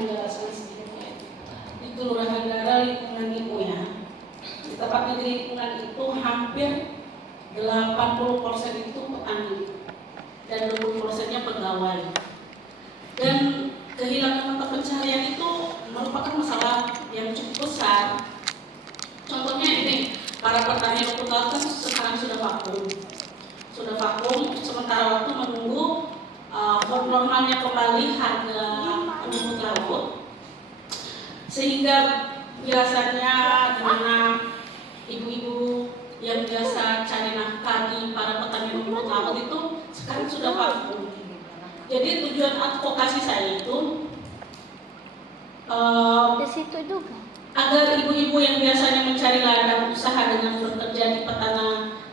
penjelasan sedikit di Kelurahan Dara lingkungan itu ya. Di tempat negeri lingkungan itu hampir 80% itu petani dan 20%-nya pegawai. Dan kehilangan mata pencaharian itu merupakan masalah yang cukup besar. Contohnya ini, para petani rumput laut kan sekarang sudah vakum, sementara waktu menunggu normalnya kembali harga rumput laut, sehingga biasanya di mana ibu-ibu yang biasa cari nafkah di para petani rumput laut itu sekarang sudah vakum. Jadi tujuan advokasi saya itu di situ juga agar ibu-ibu yang biasanya mencari ladang usaha dengan bekerja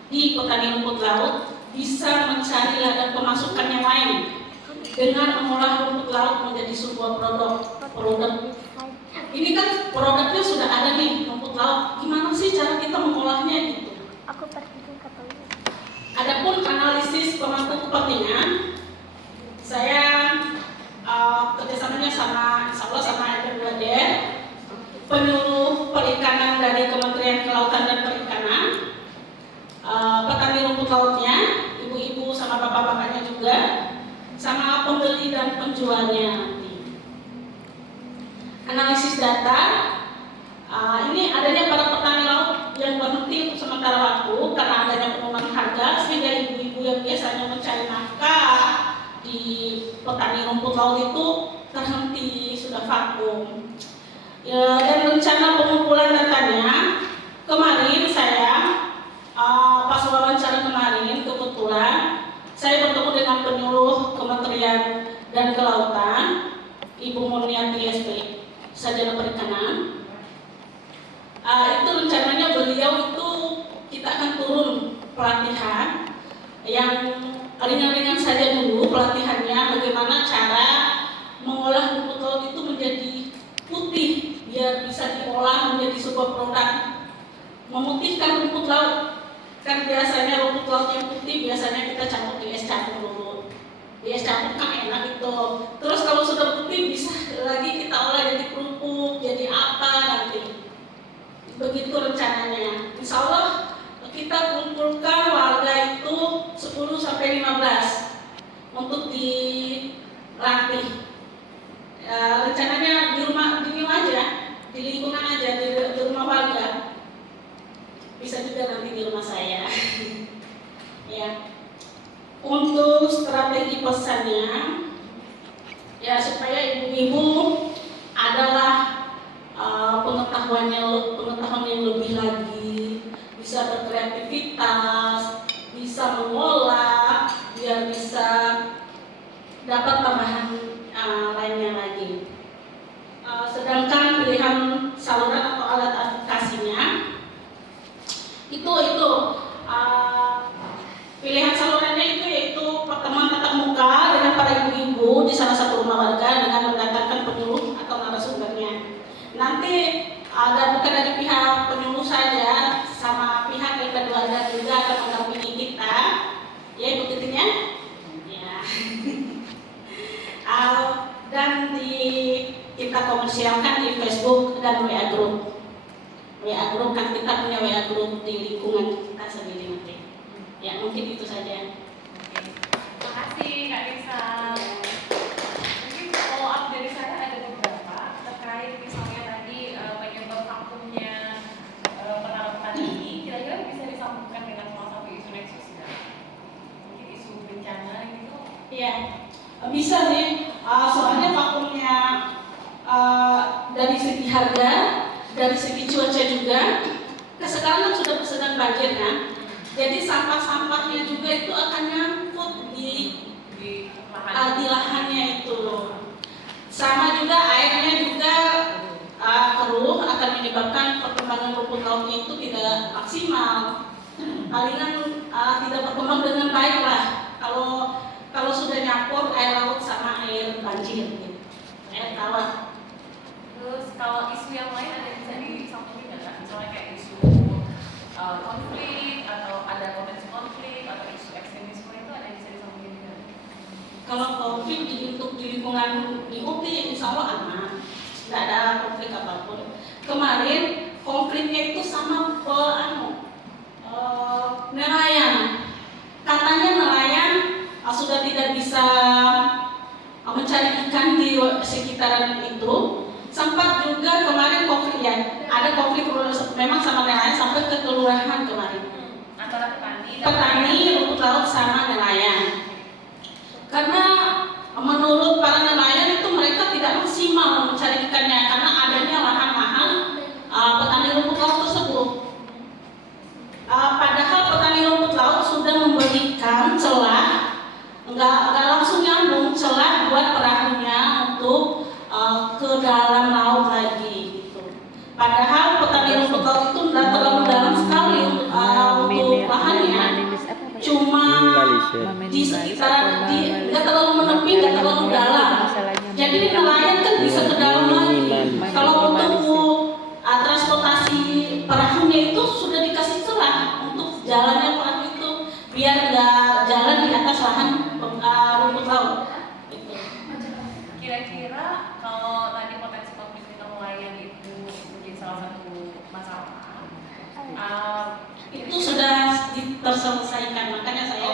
di petani rumput laut bisa mencari ladang pemasukan yang lain dengan mengolah rumput laut menjadi sebuah produk. Ini kan produknya sudah ada nih, rumput laut. Gimana sih cara kita mengolahnya gitu? aku pergi ke toilet. Adapun analisis pemangku kepentingan, saya kerjasamanya sama RP2D, penyuluh perikanan dari Kementerian Kelautan dan Perikanan, petani rumput lautnya, ibu-ibu sama bapak-bapaknya juga, sama pembeli dan penjualnya nanti. Analisis data, ini adanya para petani laut yang berhenti untuk sementara waktu karena adanya penurunan harga, sehingga ibu-ibu yang biasanya mencari nafkah di petani rumput laut itu terhenti, sudah vakum. Dan rencana pengumpulan datanya kemarin saya pas wawancara kemarin kebetulan saya bertemu dengan penyuluh Kementerian dan Kelautan, Ibu Murniati SP, Sarjana Perikanan. Itu rencananya beliau itu kita akan turun pelatihan yang ringan-ringan saja dulu pelatihannya, bagaimana cara mengolah rumput laut itu menjadi putih biar bisa diolah menjadi sebuah produk. Memutihkan rumput laut, kan biasanya rumput laut yang putih biasanya kita campur di es campur dulu. Di es campur kan enak itu. Terus kalau sudah putih bisa lagi kita olah jadi kerupuk, jadi apa nanti. Begitu rencananya. Insya Allah kita kumpulkan warga itu 10-15 untuk dilatih. Rencananya di rumah aja, di lingkungan aja, di rumah warga. Bisa juga nanti di rumah saya. Ya. Untuk strategi pesannya, ya supaya ibu-ibu adalah pengetahuan yang lebih lagi, bisa berkreativitas, bisa mengolah, biar bisa dapat tambahan lainnya lagi. Sedangkan pilihan saluran atau alat advokasinya itu pilihan salurannya itu yaitu pertemuan tatap muka dengan para ibu-ibu di salah satu rumah warga dengan mendatangkan penyuluh atau narasumbernya. Nanti ada bukan dari pihak penyuluh saja, sama pihak yang keluarga juga akan mendampingi kita, ya Ibu Titinya. Ya. Dan kita komersialkan di Facebook dan WA Group. WA Group kan kita punya WA Group di lingkungan kita sendiri nanti. Ya mungkin itu saja. Terima kasih Kak Risa. Mungkin follow up dari saya ada beberapa terkait misalnya tadi penyebab vakumnya penanaman ini, kira-kira bisa disambungkan dengan salah satu isu nexus ya? Mungkin isu bencana gitu. Iya, bisa sih. Soalnya vakumnya dari segi harga, dari segi cuaca juga. Sekarang kan sudah sedang banjir kan. Jadi sampah-sampahnya juga itu akan nyangkut di lahannya itu. Sama juga airnya juga keruh, akan menyebabkan perkembangan rumput lautnya itu tidak maksimal. Palingan tidak berkembang dengan baik lah. Kalau sudah nyampur air laut sama air banjir, gitu. Air kawah. Terus kalau isu yang lain ada yang bisa disambungin nggak? Misalnya kayak isu konflik atau ada potensi konflik atau isu ekstremisme itu ada yang bisa disambungin nggak? Kalau konflik untuk di lingkungan IoT insya Allah aman. nggak ada konflik apapun. Kemarin konfliknya itu sama nelayan. Katanya nelayan sudah tidak bisa mencari ikan di sekitaran itu. Sempat juga kemarin konflik ya, ada konflik memang sama nelayan sampai ke kelurahan kemarin. Antara petani rumput laut sama nelayan. Karena menurut para nelayan itu mereka tidak maksimal mencari ikannya karena adanya lahan mahal petani rumput laut tersebut. Padahal petani rumput laut sudah memberikan celah, nggak langsung nyambung celah buat perahunya untuk ke dalam laut lagi gitu. Padahal petani rumput laut itu nggak terlalu dalam sekali untuk lahannya, cuma di sekitar nggak terlalu menepi, nggak terlalu dalam. Jadi nelayan kan bisa ke dalam lagi. Kalau untuk transportasi perahunya itu sudah dikasih celah untuk jalannya perahu itu biar nggak jalan di atas lahan rumput laut. Kira-kira kalau tadi potensi konflik dengan nelayan itu menjadi salah satu masalah, itu sudah terselesaikan, makanya saya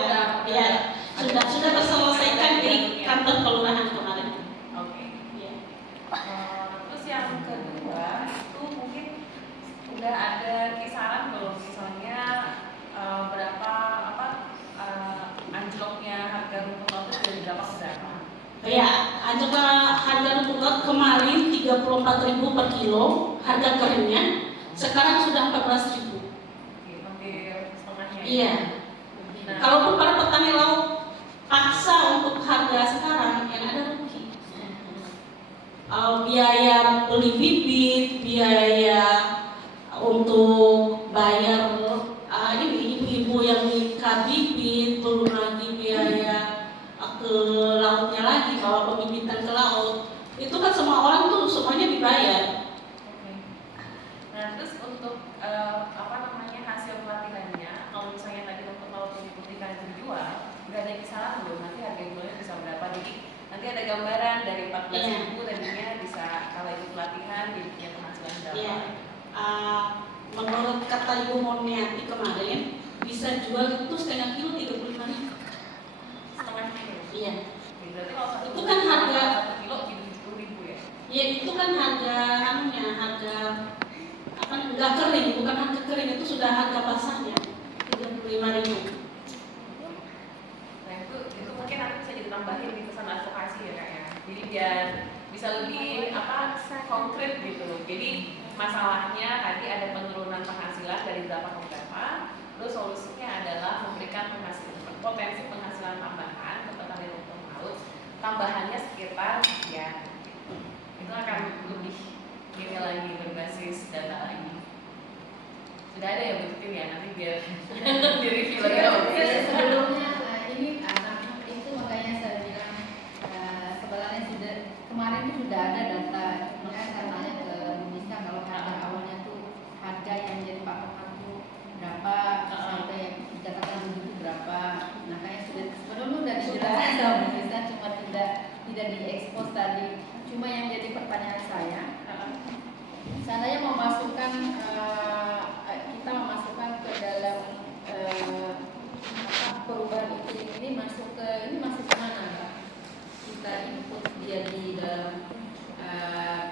sudah terselesaikan di kantor kelurahan kemarin. Oke. Ya. Terus yang kedua itu mungkin udah ada kisaran belum, misalnya berapa anjloknya harga rumput laut itu dari berapa ke berapa? Ya, harga rumput laut kemarin 34.000 per kilo harga keringnya, sekarang sudah 14.000. Oke, hampir setengahnya. Iya. Nah, Kalaupun para petani laut paksa untuk harga sekarang, yang ada rugi. Biaya beli bibit, biaya untuk bayar ini ibu-ibu yang nikah bibit, belum lagi biaya ke lautnya lagi, bawa pembibitan ke laut. Itu kan semua orang tuh semuanya dibayar. oke. Nah, terus untuk hasil pelatihannya, kalau misalnya tadi rumput laut yang diputihkan itu dijual, udah ada kisaran belum nanti harga jualnya bisa berapa? Jadi nanti ada gambaran dari 14.000 tadinya bisa kalau itu pelatihan dia punya penghasilan berapa? Iya. Menurut kata Ibu Moniati kemarin bisa jual itu setengah kilo 35.000. Setengah kilo. Iya. Oke, berarti kalau Itu kan harga 1 kilo jadi 70.000 ya? Ya itu kan harga nggak kering, bukan harga kering, itu sudah harga basahnya 35.000. Nah itu mungkin nanti bisa ditambahin di pesan advokasi ya kak ya. Jadi biar bisa lebih konkret gitu. Jadi masalahnya tadi ada penurunan penghasilan dari berapa ke berapa. Terus solusinya adalah memberikan potensi penghasilan tambahan ke petani rumput laut. Tambahannya sekitar ya itu akan lebih ini lagi berbasis data lagi. Sudah ada ya Bu Titin ya, nanti biar di review lagi. Sebelumnya ini itu makanya saya bilang sebenarnya kemarin itu sudah ada data, makanya saya tanya ke Indonesia kalau harga awalnya tuh harga yang menjadi patokan tuh berapa sampai dikatakan begitu berapa. Nah kayak sebelumnya sudah dijelaskan sama Indonesia, cuma tidak diekspos tadi. Cuma yang jadi pertanyaan saya, seandainya kita memasukkan ke dalam perubahan iklim ini masuk ke mana Pak? Kita input dia di dalam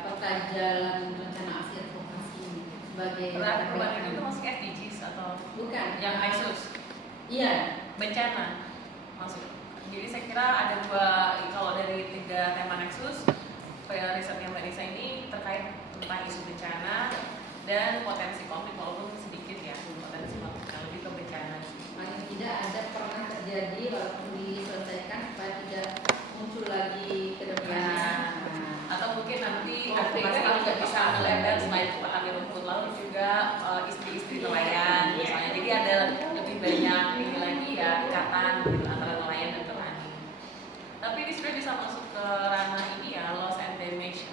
peta jalan rencana aksi advokasi ini sebagai perubahan itu masuk SDGs atau bukan yang ISUS? Iya, Bencana masuk. Jadi saya kira ada kalau dari 3 tema Nexus, risetnya Mbak Nisa ini terkait tentang isu bencana dan potensi konflik, walaupun sedikit ya potensi konflik, lebih ke bencana. paling tidak ada pernah terjadi walaupun diselesaikan supaya tidak muncul lagi ke depannya. Atau mungkin nanti advokasi kalau nggak bisa melebar selain petani rumput laut juga istri-istri nelayan misalnya. Jadi ada lebih banyak ini lagi ya ikatan gitu, antara nelayan dan petani. Tapi ini sebenarnya bisa masuk ke ranah ini ya, loss and damage,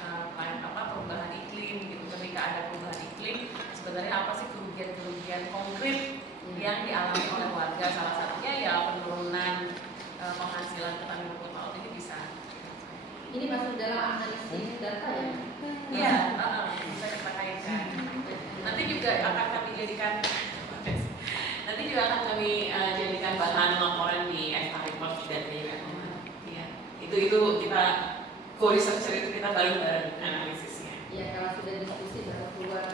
perubahan iklim gitu. Ketika ada perubahan iklim, sebenarnya apa sih kerugian konkret yang dialami oleh warga? Salah satunya ya penurunan penghasilan petani rumput laut ini bisa. ini masuk dalam analisis data ya. Iya, bisa kita kaitkan. Nanti juga akan kami jadikan jadikan bahan laporan di FA Report dan ya. Itu kita co-researcher itu kita bareng-bareng analisisnya. Ya kalau sudah diskusi baru keluar.